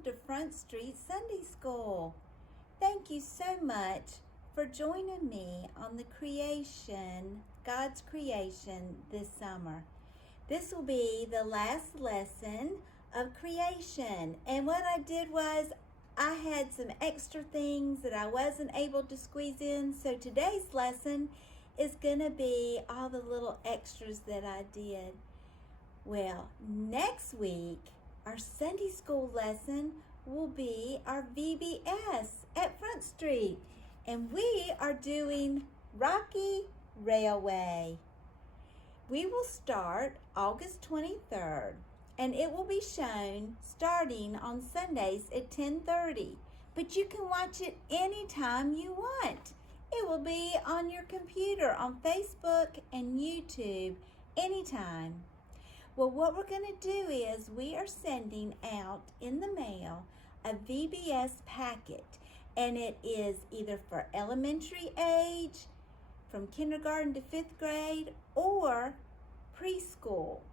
welcome to Front Street Sunday School. Thank you so much for joining me on the creation, God's creation this summer. This will be the last lesson of creation. And what I did was I had some extra things that I wasn't able to squeeze in. So today's lesson is going to be all the little extras that I did. Well, next week, our Sunday school lesson will be our VBS at Front Street. And we are doing Rocky Railway. We will start August 23rd, and it will be shown starting on Sundays at 10:30. But you can watch it anytime you want. It will be on your computer, on Facebook and YouTube, anytime. Well, what we're going to do is we are sending out in the mail a VBS packet, and it is either for elementary age, from kindergarten to 5th grade, or preschool.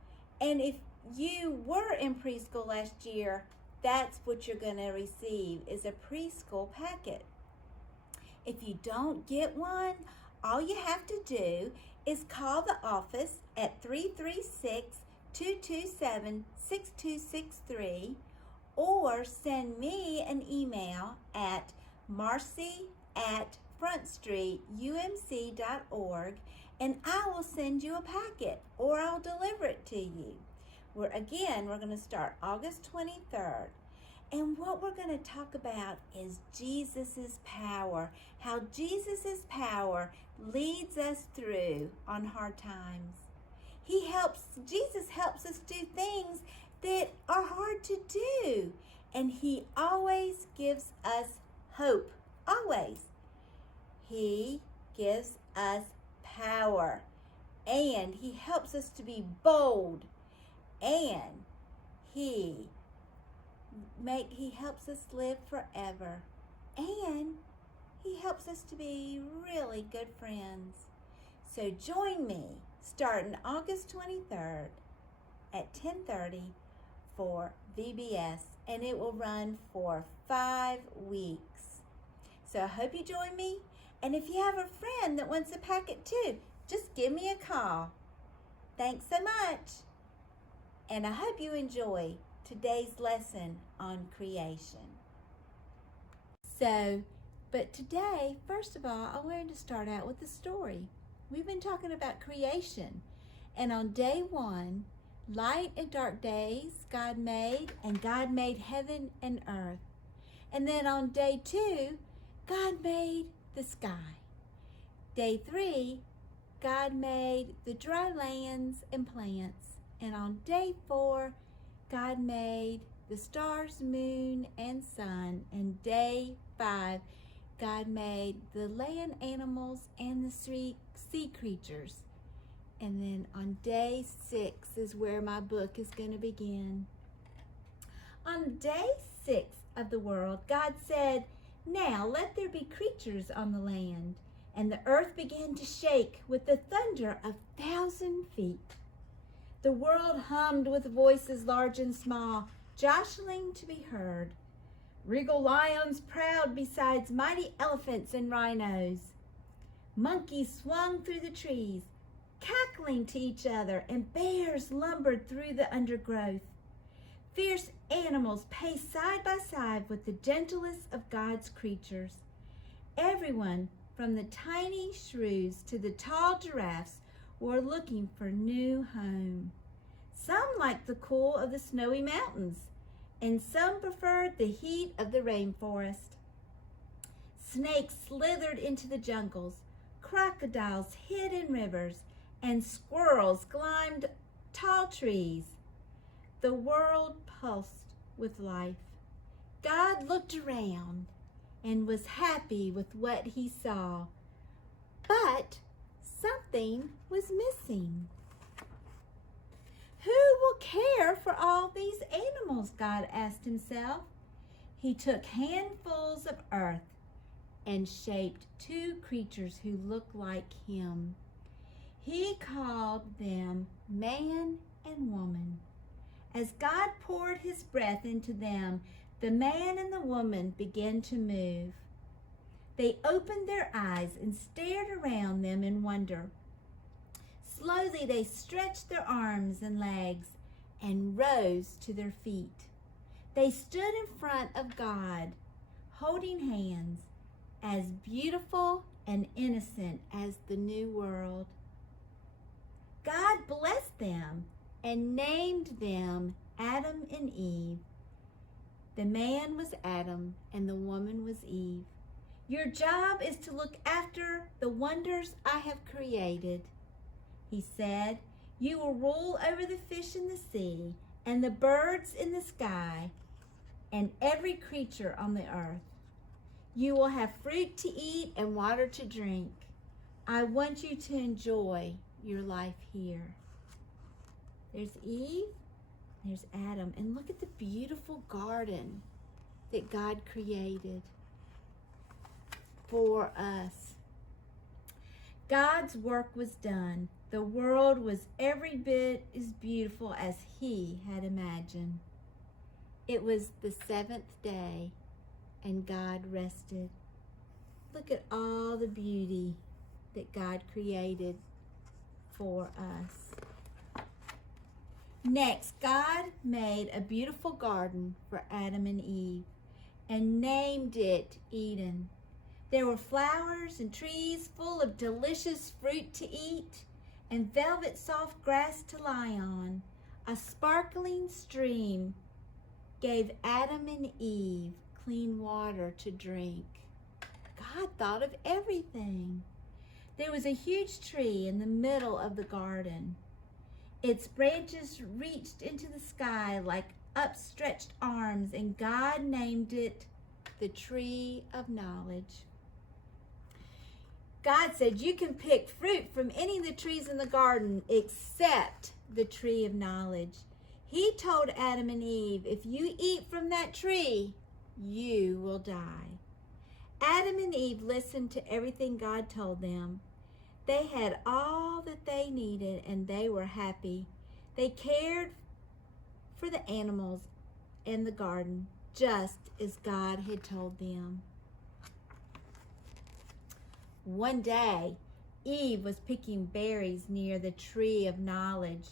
And if you were in preschool last year, that's what you're going to receive, is a preschool packet. If you don't get one, all you have to do is call the office at 336-227-6263 or send me an email at marcy@frontstreetumc.org, and I will send you a packet or I'll deliver it to you. We're going to start August 23rd. And what we're going to talk about is Jesus' power, how Jesus' power leads us through on hard times. Jesus helps us do things that are hard to do, and he always gives us hope, always. He gives us power, and he helps us to be bold, and he helps us live forever, and he helps us to be really good friends. So join me starting August 23rd at 10:30 for VBS, and it will run for 5 weeks. So I hope you join me, and if you have a friend that wants a packet too, just give me a call. Thanks so much, and I hope you enjoy today's lesson on creation. But today, first of all, I wanted to start out with a story. We've been talking about creation, and on day 1, light and dark days God made, and God made heaven and earth. And then on day 2, God made the sky. Day 3, God made the dry lands and plants. And on day 4, God made the stars, moon, and sun. And day 5, God made the land animals and the sea creatures. And then on day 6 is where my book is going to begin. On day 6 of the world, God said, "Now let there be creatures on the land." And the earth began to shake with the thunder of 1,000 feet. The world hummed with voices large and small, jostling to be heard. Regal lions prowled beside mighty elephants and rhinos. Monkeys swung through the trees, cackling to each other, and bears lumbered through the undergrowth. Fierce animals paced side by side with the gentlest of God's creatures. Everyone, from the tiny shrews to the tall giraffes, were looking for new home. Some liked the cool of the snowy mountains, and some preferred the heat of the rainforest. Snakes slithered into the jungles, crocodiles hid in rivers, and squirrels climbed tall trees. The world pulsed with life. God looked around and was happy with what he saw, but something was missing. Who will care for all these animals? God asked himself. He took handfuls of earth and shaped 2 creatures who looked like him. He called them man and woman. As God poured his breath into them, The man and the woman began to move. They opened their eyes and stared around them in wonder. Slowly they stretched their arms and legs and rose to their feet. They stood in front of God, holding hands, as beautiful and innocent as the new world. God blessed them and named them Adam and Eve. The man was Adam and the woman was Eve. Your job is to look after the wonders I have created. He said, you will rule over the fish in the sea and the birds in the sky and every creature on the earth. You will have fruit to eat and water to drink. I want you to enjoy your life here. There's Eve, there's Adam, and look at the beautiful garden that God created for us. God's work was done. The world was every bit as beautiful as He had imagined. It was the seventh day, and God rested. Look at all the beauty that God created for us. Next, God made a beautiful garden for Adam and Eve and named it Eden. There were flowers and trees full of delicious fruit to eat and velvet soft grass to lie on. A sparkling stream gave Adam and Eve clean water to drink. God thought of everything. There was a huge tree in the middle of the garden. Its branches reached into the sky like upstretched arms, and God named it the Tree of Knowledge. God said, you can pick fruit from any of the trees in the garden except the tree of knowledge. He told Adam and Eve, if you eat from that tree, you will die. Adam and Eve listened to everything God told them. They had all that they needed and they were happy. They cared for the animals in the garden just as God had told them. One day, Eve was picking berries near the tree of knowledge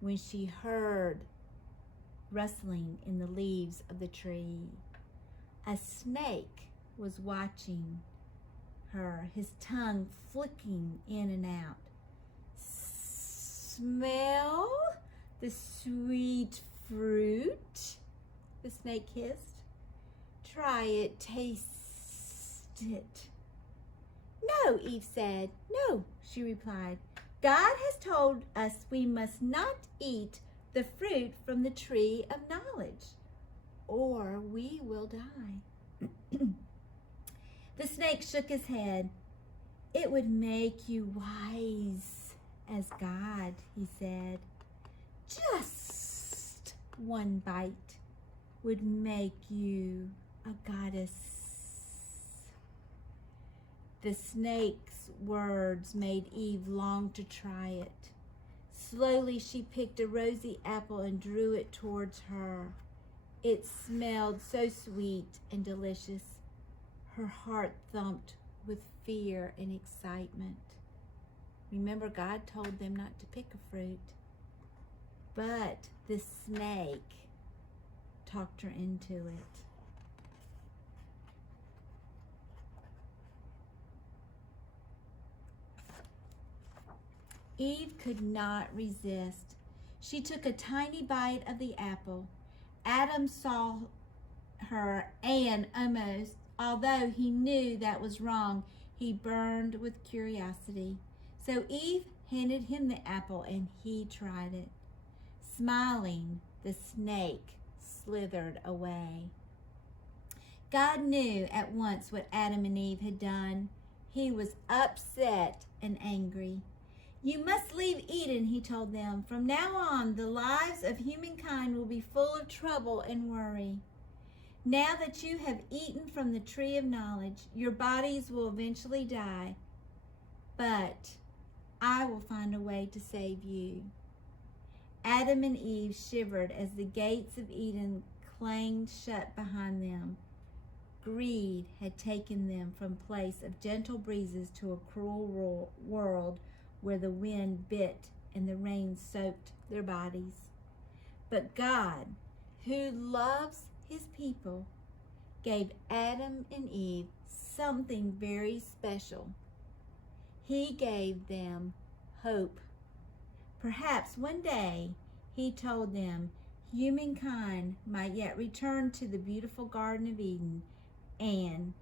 when she heard rustling in the leaves of the tree. A snake was watching her, his tongue flicking in and out. Smell the sweet fruit, the snake hissed. Try it, taste it. No, Eve said. No, she replied. God has told us we must not eat the fruit from the tree of knowledge, or we will die. The snake shook his head. It would make you wise as God, he said. Just one bite would make you a goddess. The snake's words made Eve long to try it. Slowly she picked a rosy apple and drew it towards her. It smelled so sweet and delicious. Her heart thumped with fear and excitement. Remember, God told them not to pick a fruit. But the snake talked her into it. Eve could not resist. She took a tiny bite of the apple. Adam saw her and although he knew that was wrong, he burned with curiosity. So Eve handed him the apple and he tried it. Smiling, the snake slithered away. God knew at once what Adam and Eve had done. He was upset and angry. You must leave Eden, he told them. From now on, the lives of humankind will be full of trouble and worry. Now that you have eaten from the tree of knowledge, your bodies will eventually die. But I will find a way to save you. Adam and Eve shivered as the gates of Eden clanged shut behind them. Greed had taken them from a place of gentle breezes to a cruel world where the wind bit and the rain soaked their bodies. But God, who loves his people, gave Adam and Eve something very special. He gave them hope. Perhaps one day he told them humankind might yet return to the beautiful Garden of Eden and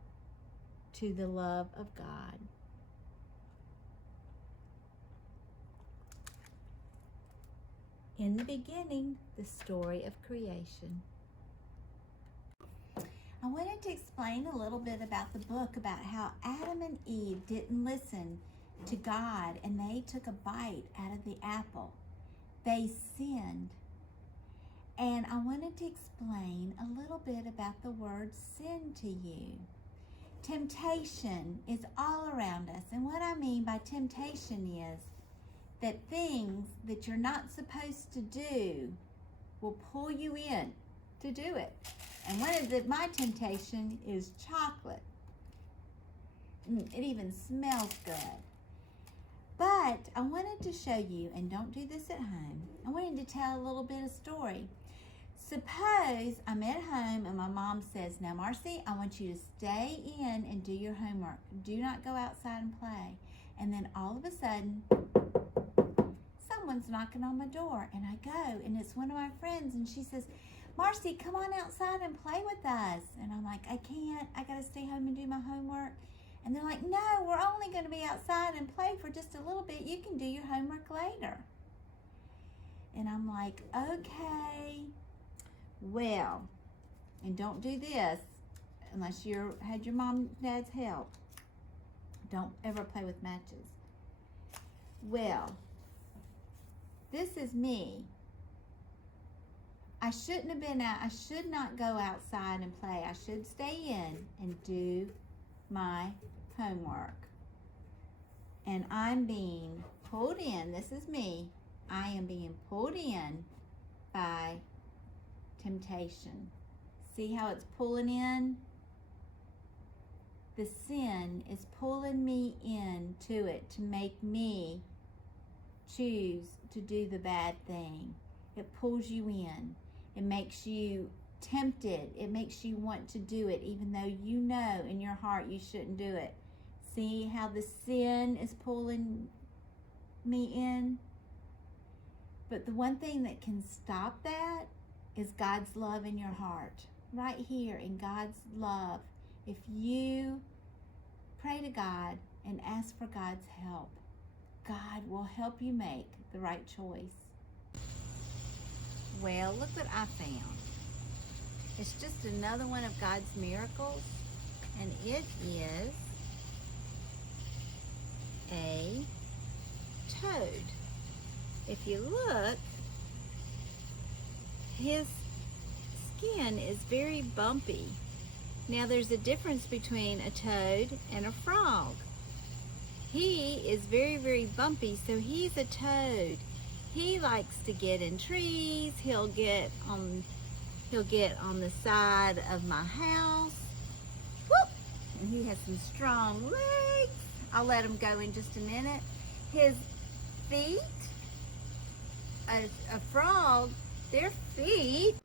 to the love of God. In the beginning, the story of creation. I wanted to explain a little bit about the book, about how Adam and Eve didn't listen to God and they took a bite out of the apple. They sinned. And I wanted to explain a little bit about the word sin to you. Temptation is all around us. And what I mean by temptation is that things that you're not supposed to do will pull you in to do it. And my temptation is chocolate. It even smells good. But I wanted to show you, and don't do this at home, I wanted to tell a little bit of story. Suppose I'm at home and my mom says, now Marcy, I want you to stay in and do your homework. Do not go outside and play. And then all of a sudden, someone's knocking on my door and I go and it's one of my friends and she says, Marcy, come on outside and play with us. And I'm like, I can't, I gotta stay home and do my homework. And they're like, no, we're only gonna be outside and play for just a little bit. You can do your homework later. And I'm like, okay. Well, and don't do this unless you had your mom and dad's help. Don't ever play with matches. Well, this is me. I shouldn't have been out. I should not go outside and play. I should stay in and do my homework. And I'm being pulled in. This is me. I am being pulled in by temptation. See how it's pulling in? The sin is pulling me into it to make me choose to do the bad thing. It pulls you in. It makes you tempted. It makes you want to do it even though you know in your heart you shouldn't do it. See how the sin is pulling me in? But the one thing that can stop that is God's love in your heart. Right here in God's love. If you pray to God and ask for God's help, God will help you make the right choice. Well, look what I found. It's just another one of God's miracles, and it is a toad. If you look, his skin is very bumpy. Now there's a difference between a toad and a frog. He is very, very bumpy, so he's a toad. He likes to get in trees. He'll get on the side of my house. Whoop! And he has some strong legs. I'll let him go in just a minute. His feet, a frog, their feet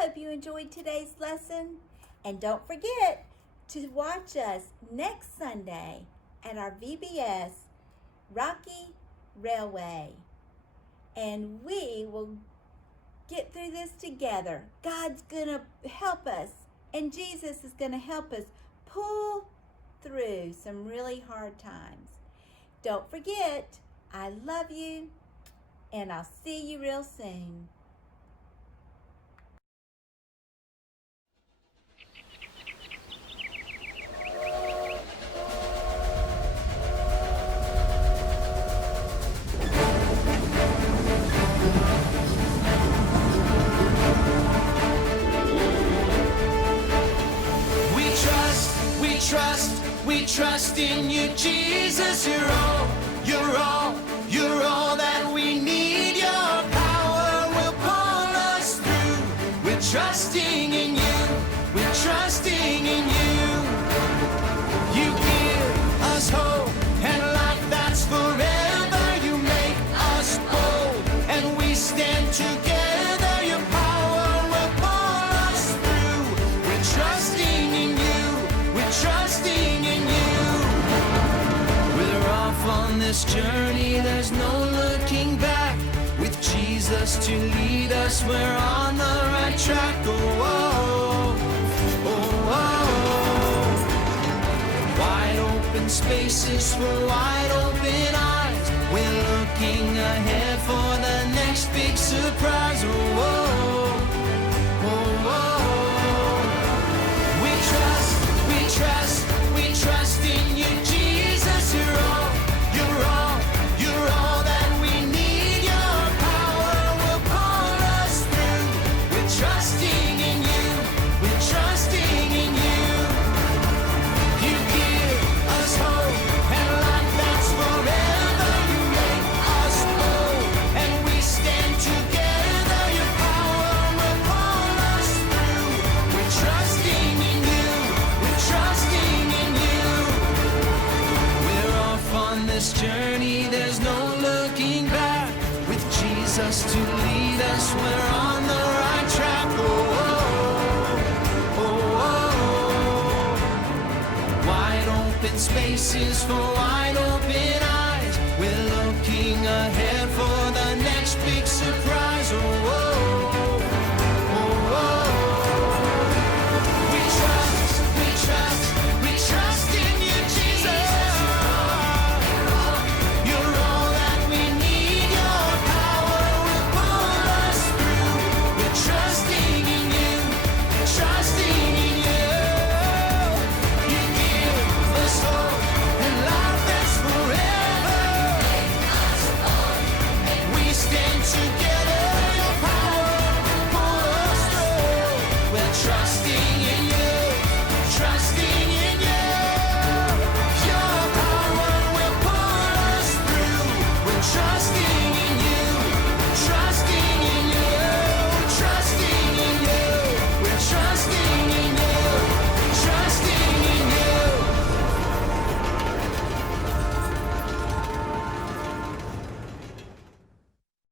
hope you enjoyed today's lesson. And don't forget to watch us next Sunday at our VBS Rocky Railway. And we will get through this together. God's going to help us, and Jesus is going to help us pull through some really hard times. Don't forget, I love you, and I'll see you real soon. We trust in you, Jesus. You're all that we need. Your power will pull us through. We're trusting in you. We're trusting in you. You give us hope and life that's forever. You make us bold and we stand together. Your power will pull us through. We're trusting in you. We're trusting in you. We're off on this journey, there's no looking back. With Jesus to lead us, we're on the right track. Oh, oh, oh. Wide open spaces for wide open eyes. We're looking ahead for the next big surprise. Oh, oh, oh, oh. We trust in you, Jesus. You're all that we need. Your power will pull us through. We're trusting in you. We're trusting in you. You give us hope and life that's forever. You make us bold and we stand together. Your power will pull us through. We're trusting in you. We're trusting in you. We're off on this journey, there's no looking back. With Jesus to lead us, we're on the right track. Oh, oh, oh, oh. Wide open spaces for wide open eyes. We're looking ahead for the next big surprise. Oh, oh.